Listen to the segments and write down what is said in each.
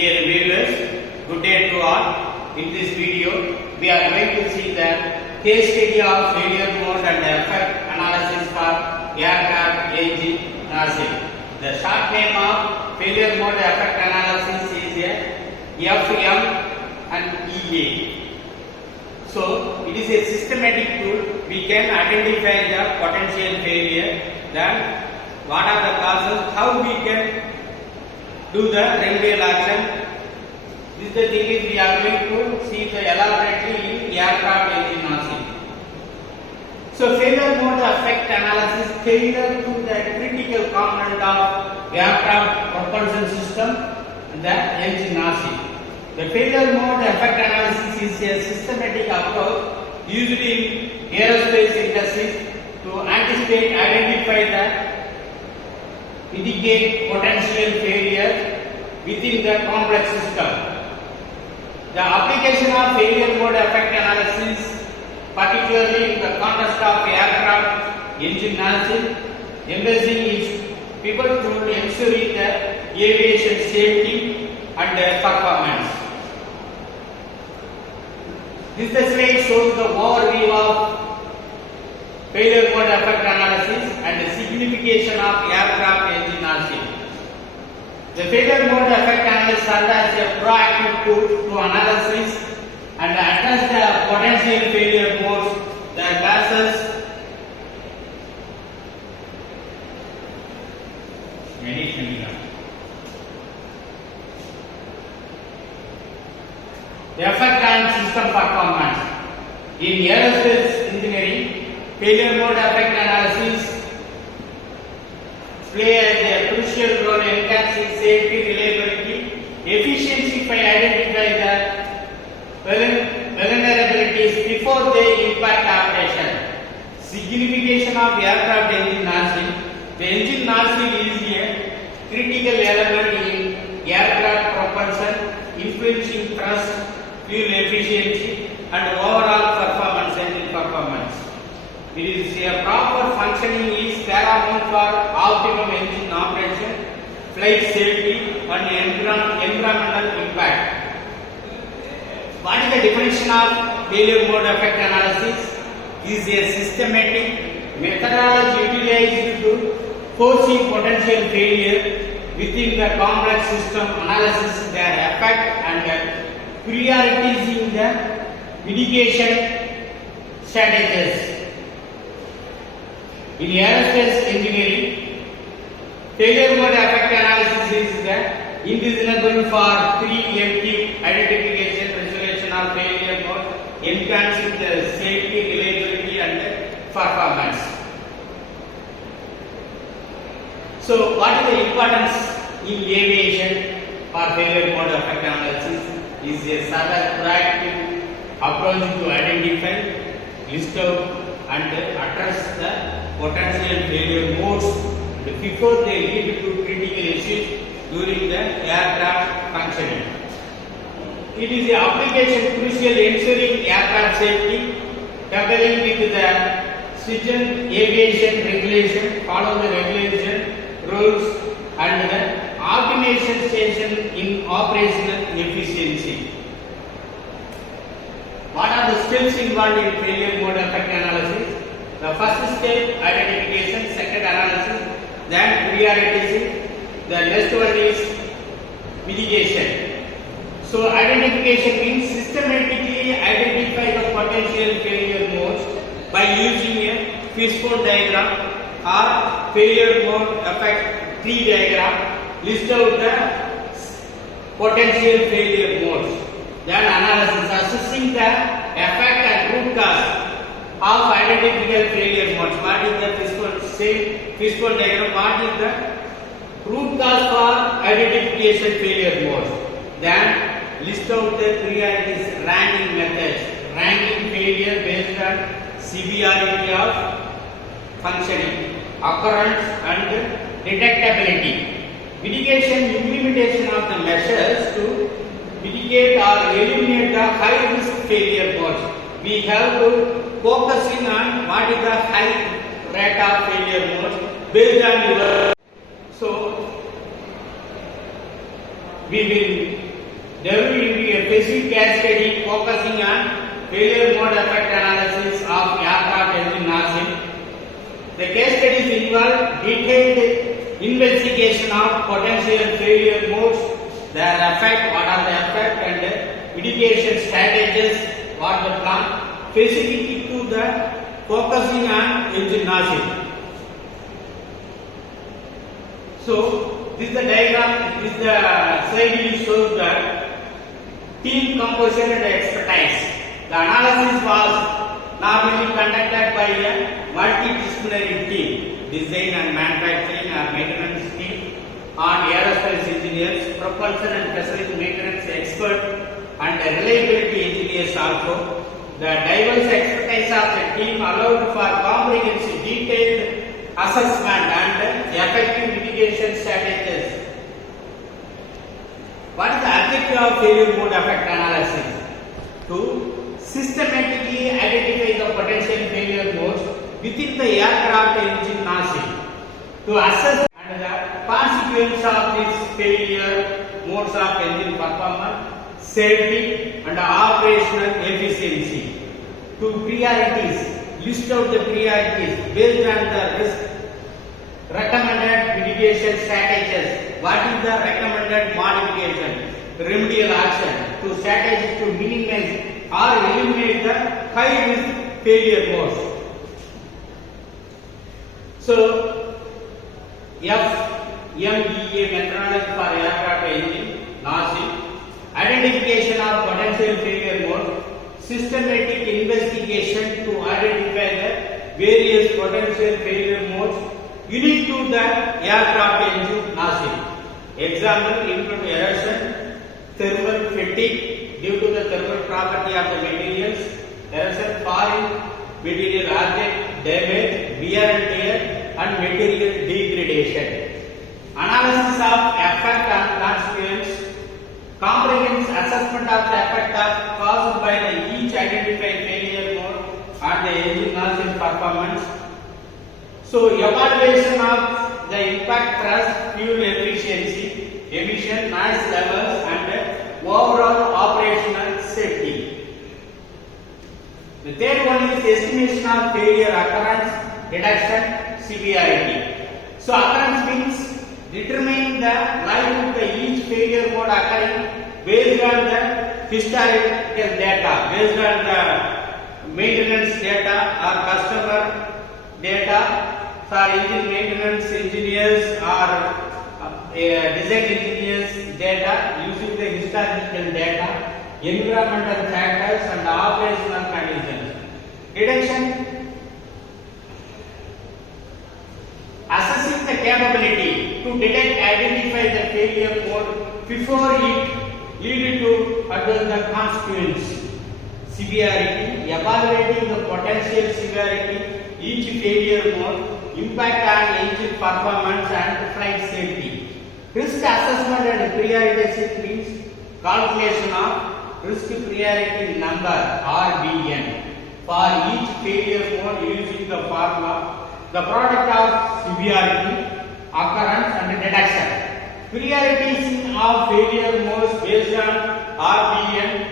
Dear viewers, good day to all. In this video, we are going to see the case study of failure mode and effect analysis for aircraft engine nozzle. The short name of failure mode effect analysis is FM and EA. So, it is a systematic tool. We can identify the potential failure, then what are the causes, how we can do the remedial action. This is the thing is we are going to see the elaborately in aircraft engine nozzle. So failure mode effect analysis tailored to the critical component of aircraft propulsion system and the engine nozzle. The failure mode effect analysis is a systematic approach used in aerospace industries to anticipate, identify the mitigate potential failure within the complex system. The application of failure mode effect analysis, particularly in the context of aircraft engine nozzle, embracing its pivotal tool ensuring the aviation safety and performance. This slide shows the overview of failure mode effect analysis and the signification of aircraft engine nozzle. The failure mode effect analysis serves as a proactive tool to analyze and address the potential failure modes, the gases, the effect on system performance. In aerospace engineering, failure mode effect analysis play a crucial role in enhancing safety, reliability, efficiency by identifying the vulnerabilities before they impact operation. Signification of aircraft engine nozzle. The engine nozzle is a critical element in aircraft propulsion, influencing thrust, fuel efficiency, and overall performance, engine performance. It is a proper functioning is paramount for optimum engine operation, flight safety, and environmental impact. What is the definition of failure mode effect analysis? Is a systematic methodology utilized to foresee potential failure within the complex system, analysis their effect, and prioritizing the mitigation strategies. In aerospace engineering, failure mode effect analysis is indiscernible for preemptive identification, resolution of failure mode, enhancing the safety, reliability, and performance. So, what is the importance in aviation for failure mode effect analysis? Is a certain proactive approach to identify, list out, and address the potential failure modes before they lead to critical issues during the aircraft functioning. It is the application crucial ensuring aircraft safety, complying with the stringent aviation regulation, follow the regulation rules, and the optimization station in operational efficiency. What are the steps involved in failure mode effect analysis? The first step identification, second analysis, then prioritizing. The next one is mitigation. So identification means systematically identify the potential failure modes by using a fishbone diagram or failure mode effect tree diagram. List out the potential failure modes. Then analysis, assessing the effect and root cause of identifiable failure modes. What is the fishbone diagram? What is the root cause for identification failure modes? Then list out the priorities, ranking methods, ranking failure based on severity of functioning, occurrence, and detectability. Mitigation, implementation of the measures to mitigate or eliminate the high risk failure modes. We have to focus in on what is the high rate of failure modes based on your. So we will delve into a specific case study focusing on failure mode effect analysis of aircraft engine nozzle. The case studies involve detailed investigation of potential failure modes, their effect, what are the effect, and mitigation strategies, what the plan, specifically to the focusing on engine nozzle. So this is the diagram, this is the slide which shows the team composition and expertise. The analysis was normally conducted by a multidisciplinary team, design and manufacturing or maintenance team, on aerospace engineers, propulsion and facility maintenance expert, and reliability engineers also. The diverse expertise of the team allowed for comprehensive, detailed assessment and effective mitigation strategies. What is the objective of failure mode effect analysis? To systematically identify the potential failure modes within the aircraft engine nozzle, to assess and the consequence of this failure modes of engine performance, safety and operational efficiency. To priorities, list out the priorities based on the risk, recommended mitigation strategies. What is the recommended modification, remedial action to strategies to minimize or eliminate the high risk failure modes. So FMEA methodology for aircraft engine nozzle, identification of potential failure mode, systematic investigation to identify the various potential failure modes unique to the aircraft engine nozzle. Example include erosion, thermal fatigue due to the thermal property of the materials, erosion, foreign material object damage, wear and tear, and material degradation. Analysis of effect and consequence, comprehensive assessment of the effect of caused by the each identified failure mode on the engine nozzle performance. So evaluation of the impact, thrust, fuel efficiency, emission, noise levels, and overall operational safety. The third one is estimation of failure occurrence, reduction, severity. So occurrence means determining the likelihood of each failure mode occurring based on the historical data, based on the maintenance data or customer data, for engine maintenance engineers or design engineers data, using the historical data, environmental factors and operational conditions. Reduction, assessing the capability to detect, identify the failure mode before it lead to adverse consequence. Severity, evaluating the potential severity each failure mode, impact on engine performance and flight safety. Risk assessment and prioritization means calculation of risk priority number RBN for each failure mode using the formula, the product of severity, occurrence and reduction. Prioritization of failure modes based on RBN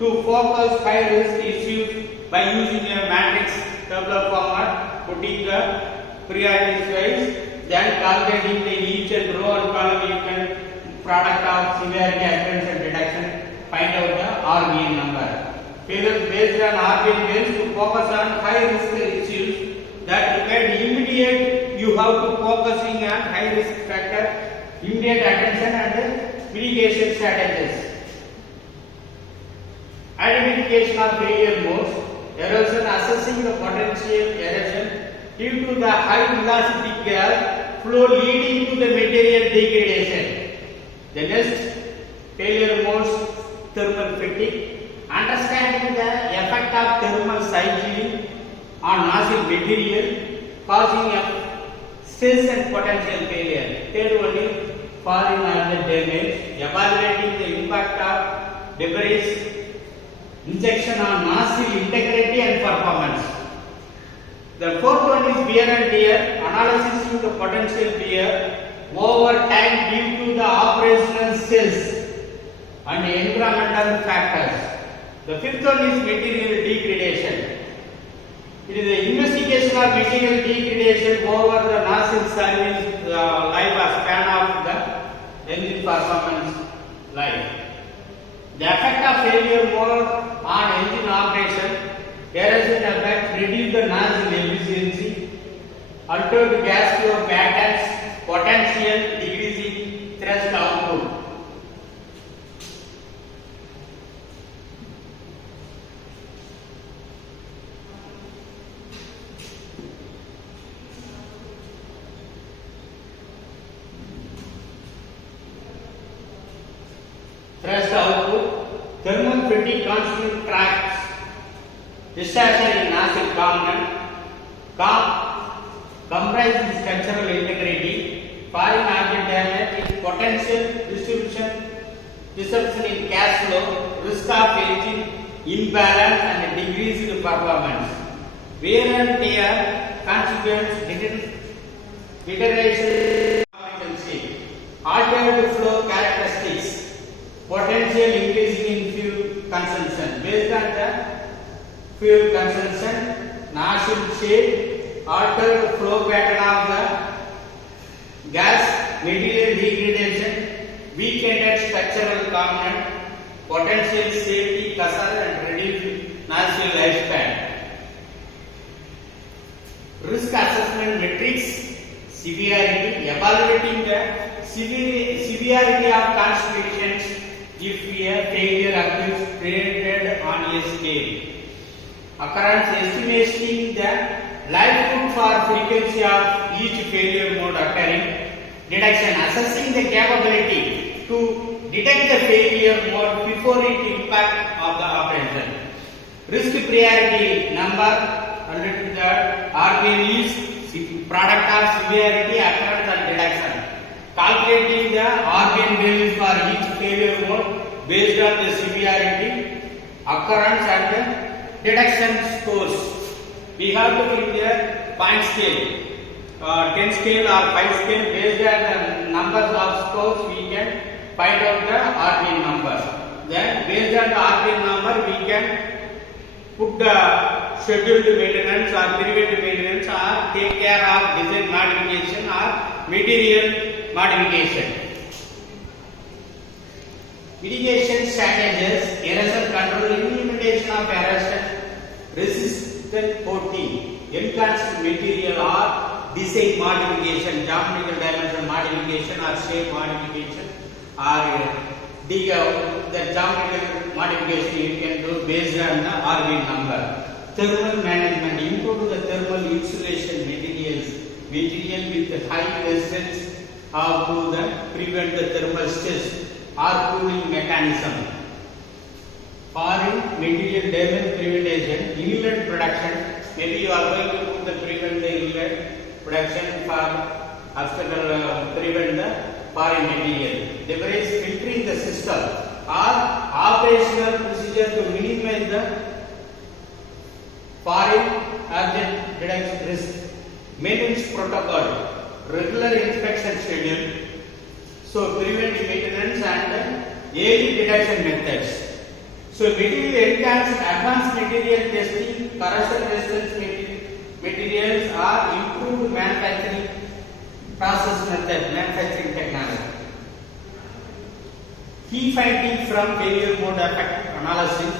to focus high risk issues by using a matrix tabular format, putting the priorities wise, then calculating the each and row and column you can product of severity, occurrence and reduction, find out the RBN number. Failures based on RBN means to focus on high risk issues that require immediate, you have to focusing on high risk factor, immediate attention and mitigation strategies. Identification of failure modes, erosion, assessing the potential erosion due to the high velocity gas flow leading to the material degradation. The next failure modes, thermal fatigue, understanding the effect of thermal cycling on nozzle material causing a stress and potential failure. Third one is foreign object damage, evaluating the impact of debris injection on nozzle integrity and performance. The fourth one is wear and tear, analysis of the potential wear over time due to the operational stress. and environmental factors. The fifth one is material degradation. It is the investigation of material degradation over the nozzle service life span of the engine performance life. The effect of failure mode on engine operation, aeration effect, reduce the nozzle efficiency, altered gas flow patterns, potential decreasing thrust output. Thrust output, thermal fatigue constant cracks, disaster in nozzle component, compromising structural integrity, foreign object damage, potential disruption in gas flow, risk of engine imbalance and decreased performance. Wear and tear consequence deterioration efficiency, altered flow characteristics, potential increasing in fuel consumption. Based on the fuel consumption, nozzle shape, altered flow pattern of the gas, material degradation, weakened structural component, potential safety concern and reduced nozzle lifespan. Risk assessment metrics, severity, evaluating the severity of constitutions if a failure occurs graded on a scale. Occurrence estimating the likelihood for frequency of each failure mode occurring. Detection assessing the capability to detect the failure mode before it impact of the operation. Risk priority number under the RPM is product of severity, occurrence and detection. Calculating the RPM values for each failure mode based on the severity, occurrence and the detection scores. We have to give the point scale, 10 scale or 5 scale. Based on the numbers of scores, we can find out the RPM number. Then based on the RPM number, we can put the scheduled maintenance or preventive maintenance or take care of design modification or material modification. Mitigation strategies, erosion control, implementation of erosion resistant coating, enhanced material or design modification, geometrical dimension modification or shape modification or the geometrical modification you can do based on the RV number. Thermal management, improve the thermal insulation materials, material with high resistance to the prevent the thermal stress or cooling mechanism. Foreign material damage prevention, inlet production. Maybe you are going to put the prevent the inlet production for obstacle prevent the foreign material. Leverage filtering the system or operational procedure to minimize the foreign object detection risk. Maintenance protocol, regular inspection schedule, so preventive maintenance and early detection methods. So material enhanced advanced material testing, corrosion resistance materials are improved manufacturing process method, manufacturing technology. Key findings from failure mode effect analysis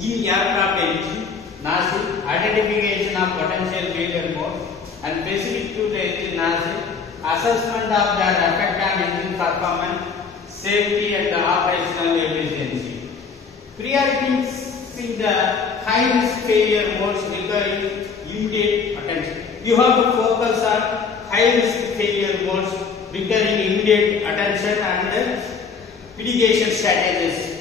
in aircraft engine, nozzle, identification of potential failure mode and specific to the engine nozzle, assessment of their effect on engine performance, safety and the operational efficiency. Prioritizing the high risk failure modes requiring immediate attention. You have to focus on high risk failure modes requiring immediate attention and mitigation strategies.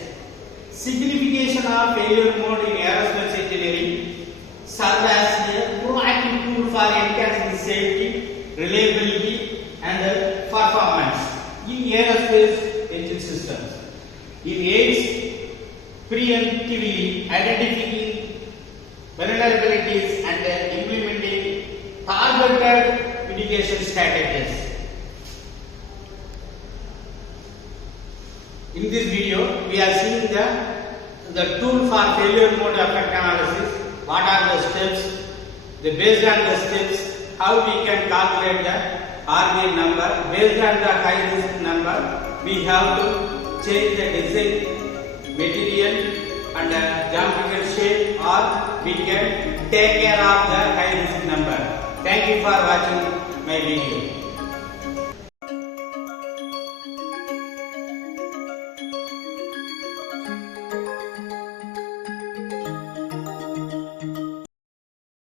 Signification of failure mode in aerospace engineering serve as a proactive tool for enhancing safety, reliability and performance in aerospace engine systems. It aids preemptively identifying vulnerabilities and implementing targeted mitigation strategies. In this video, we are seeing the tool for failure mode effect analysis. What are the steps? Based on the steps, how we can calculate the RBI number. Based on the high risk number, we have to change the design, material and geometrical shape, or we can take care of the high risk number. Thank you for watching my video.